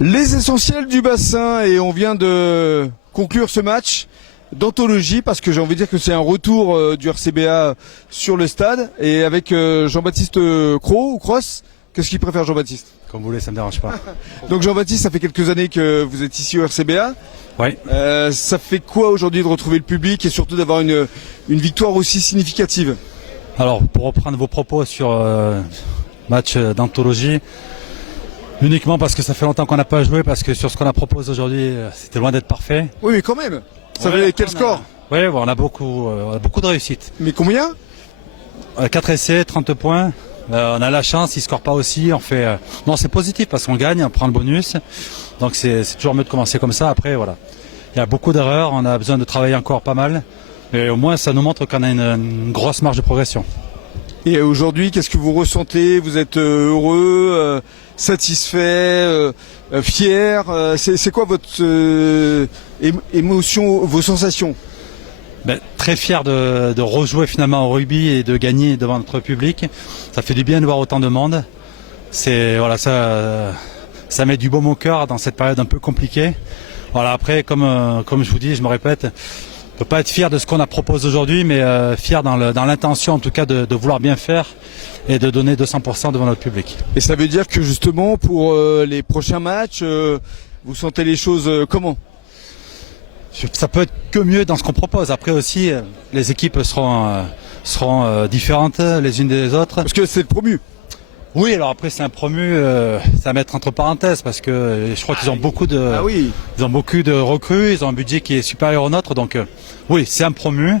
Les essentiels du bassin et on vient de conclure ce match d'anthologie parce que j'ai envie de dire que c'est un retour du RCBA sur le stade et avec Jean-Baptiste Cros ou Cross. Qu'est-ce qu'il préfère Jean-Baptiste? Comme vous voulez, ça me dérange pas. Donc Jean-Baptiste, ça fait quelques années que vous êtes ici au RCBA. Oui. Ça fait quoi aujourd'hui de retrouver le public et surtout d'avoir une victoire aussi significative? Alors, pour reprendre vos propos sur match d'anthologie, uniquement parce que ça fait longtemps qu'on n'a pas joué, parce que sur ce qu'on a proposé aujourd'hui, c'était loin d'être parfait. Oui, mais quand même. Ça fait quel score? Oui, bon, on a beaucoup de réussite. Mais combien? 4 essais, 30 points. On a la chance, ils scorent pas aussi. On fait. Non, c'est positif parce qu'on gagne, on prend le bonus. Donc c'est toujours mieux de commencer comme ça. Après, voilà. Il y a beaucoup d'erreurs, on a besoin de travailler encore pas mal. Mais au moins, ça nous montre qu'on a une grosse marge de progression. Et aujourd'hui, qu'est-ce que vous ressentez? Vous êtes heureux, satisfait, fier? C'est quoi votre émotion, vos sensations? Très fier de rejouer finalement au rugby et de gagner devant notre public. Ça fait du bien de voir autant de monde. Voilà, ça met du baume au cœur dans cette période un peu compliquée. Voilà, après, comme je vous dis, je me répète, on ne peut pas être fier de ce qu'on a proposé aujourd'hui, mais fier dans l'intention en tout cas de vouloir bien faire et de donner 200% devant notre public. Et ça veut dire que justement pour les prochains matchs, vous sentez les choses comment? Ça peut être que mieux dans ce qu'on propose. Après aussi, les équipes seront différentes les unes des autres. Parce que c'est le promu. Oui, alors après c'est un promu, ça va mettre entre parenthèses parce que je crois qu'ils ont beaucoup de, ils ont beaucoup de recrues, ils ont un budget qui est supérieur au nôtre, donc oui, c'est un promu,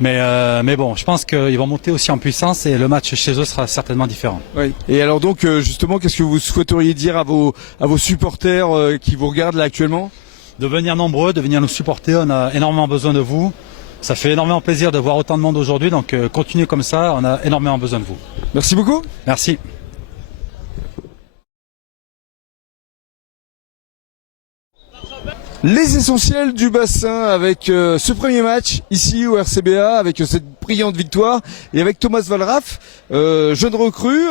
mais bon, je pense qu'ils vont monter aussi en puissance et le match chez eux sera certainement différent. Oui. Et alors donc justement, qu'est-ce que vous souhaiteriez dire à vos supporters qui vous regardent là actuellement? De venir nombreux, de venir nous supporter, on a énormément besoin de vous. Ça fait énormément plaisir de voir autant de monde aujourd'hui, donc continuez comme ça, on a énormément besoin de vous. Merci beaucoup. Merci. Les essentiels du bassin avec ce premier match ici au RCBA avec cette brillante victoire et avec Thomas Valraff, jeune recrue.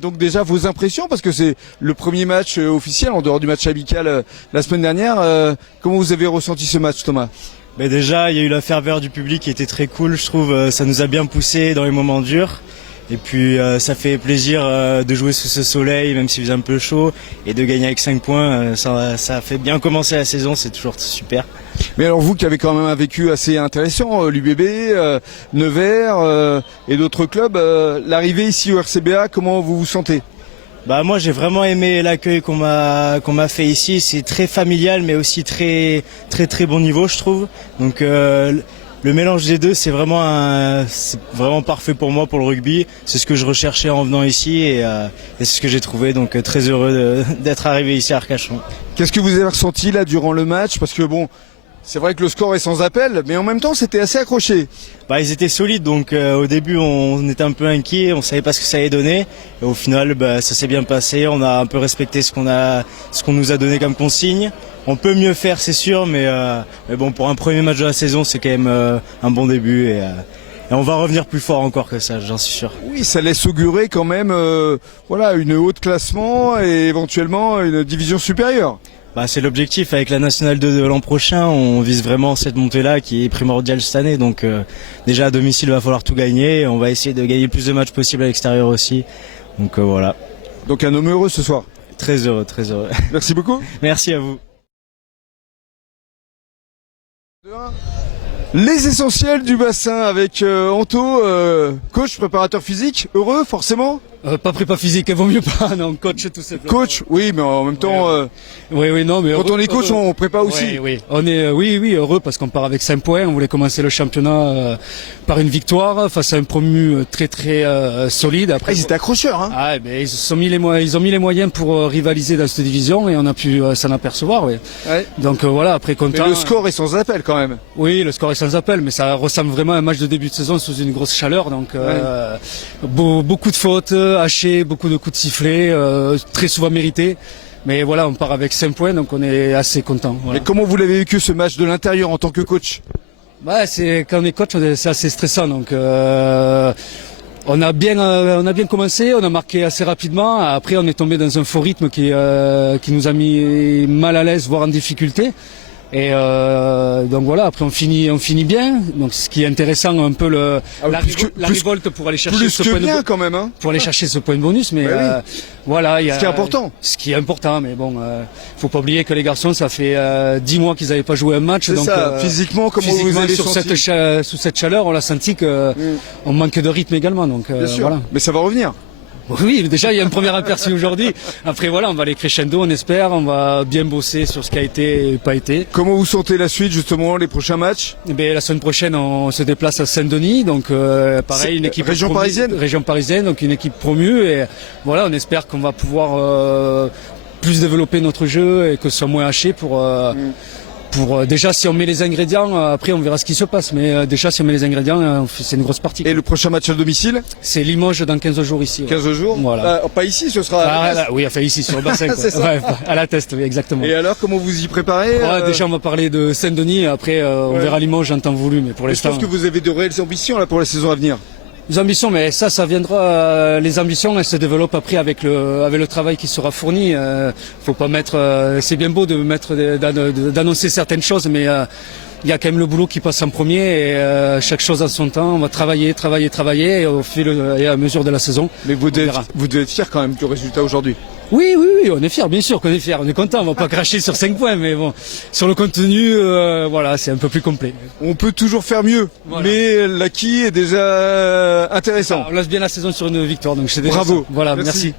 Donc déjà vos impressions parce que c'est le premier match officiel en dehors du match amical la semaine dernière. Comment vous avez ressenti ce match, Thomas? Déjà, il y a eu la ferveur du public qui était très cool. Je trouve ça nous a bien poussé dans les moments durs. Et puis ça fait plaisir de jouer sous ce soleil, même s'il faisait un peu chaud, et de gagner avec 5 points. Ça fait bien commencer la saison, c'est toujours super. Mais alors vous qui avez quand même un vécu assez intéressant, l'UBB, Nevers et d'autres clubs, l'arrivée ici au RCBA, comment vous vous sentez? Moi j'ai vraiment aimé l'accueil qu'on m'a fait ici. C'est très familial, mais aussi très bon niveau, je trouve. Donc le mélange des deux, c'est vraiment parfait pour moi, pour le rugby. C'est ce que je recherchais en venant ici et c'est ce que j'ai trouvé. Donc très heureux d'être arrivé ici à Arcachon. Qu'est-ce que vous avez ressenti là durant le match? Parce que bon, c'est vrai que le score est sans appel, mais en même temps c'était assez accroché. Ils étaient solides, donc au début on était un peu inquiets, on savait pas ce que ça allait donner. Et au final, ça s'est bien passé. On a un peu respecté ce qu'on nous a donné comme consigne. On peut mieux faire, c'est sûr, mais bon, pour un premier match de la saison, c'est quand même un bon début et on va revenir plus fort encore que ça, j'en suis sûr. Oui, ça laisse augurer quand même, une haute classement et éventuellement une division supérieure. C'est l'objectif avec la Nationale 2 de l'an prochain. On vise vraiment cette montée-là qui est primordiale cette année. Donc déjà à domicile, il va falloir tout gagner. On va essayer de gagner le plus de matchs possible à l'extérieur aussi. Donc voilà. Donc un homme heureux ce soir. Très heureux, très heureux. Merci beaucoup. Merci à vous. Les essentiels du bassin avec Anto, coach, préparateur physique, heureux forcément? Pas prépa physique, vaut mieux pas, non, coach tout simplement. Coach, oui, mais en même temps, oui, non, mais quand on est coach, on prépare aussi. Oui, on est, oui, heureux parce qu'on part avec 5 points. On voulait commencer le championnat par une victoire face à un promu très solide. Après, ils étaient accrocheurs, hein. Ils ont mis les moyens pour rivaliser dans cette division et on a pu s'en apercevoir, oui. Ouais. Donc voilà, après content. Mais le score est sans appel quand même. Oui, le score est sans appel, mais ça ressemble vraiment à un match de début de saison sous une grosse chaleur, donc beaucoup de fautes. Haché, beaucoup de coups de sifflet, très souvent mérités. Mais voilà, on part avec 5 points, donc on est assez content. Voilà. Et comment vous l'avez vécu ce match de l'intérieur en tant que coach? Quand on est coach, c'est assez stressant. Donc On a bien commencé, on a marqué assez rapidement. Après, on est tombé dans un faux rythme qui nous a mis mal à l'aise, voire en difficulté. Et donc voilà, après on finit bien. Donc ce qui est intéressant, un peu la révolte pour aller chercher ce point bien quand même, hein. pour aller chercher ce point de bonus. Mais oui. voilà, il y a ce qui est important. Ce qui est important, mais bon, faut pas oublier que les garçons, ça fait 10 mois qu'ils n'avaient pas joué un match. C'est donc ça. Physiquement, comment vous avez sous senti cette chaleur, on l'a senti que on manque de rythme également. Donc Bien sûr. voilà. Mais ça va revenir. Oui, déjà il y a un premier aperçu aujourd'hui. Après voilà, on va aller crescendo, on espère, on va bien bosser sur ce qui a été et pas été. Comment vous sentez la suite, justement, les prochains matchs? Ben, la semaine prochaine, on se déplace à Saint-Denis, donc pareil, une équipe région parisienne. Région parisienne, donc une équipe promue, et voilà, on espère qu'on va pouvoir plus développer notre jeu et que ce soit moins haché pour déjà, si on met les ingrédients, après on verra ce qui se passe. Mais déjà, si on met les ingrédients, c'est une grosse partie. Et le prochain match à domicile? C'est Limoges dans 15 jours ici. Ouais. 15 jours. Voilà. Pas ici, ce sera. Oui, enfin ici sur le bassin. C'est ça. Ouais, à la Teste, oui, exactement. Et alors, comment vous y préparez? Déjà, on va parler de Saint-Denis. Et après, on verra Limoges en temps voulu. Mais pour Je l'instant, pense que vous avez de réelles ambitions là pour la saison à venir. les ambitions, mais ça viendra. Les ambitions, elles se développent après avec le travail qui sera fourni. Faut pas mettre. C'est bien beau de d'annoncer certaines choses, mais il y a quand même le boulot qui passe en premier et chaque chose en son temps. On va travailler et au fil et à mesure de la saison. Mais vous devez être fier quand même du résultat aujourd'hui. Oui, on est fiers, bien sûr qu'on est fiers. On est content. On va pas cracher sur 5 points, mais bon, sur le contenu, voilà, c'est un peu plus complet. On peut toujours faire mieux, voilà. Mais l'acquis est déjà intéressant. On lance bien la saison sur une victoire, donc c'est déjà Bravo. ça. Voilà, merci.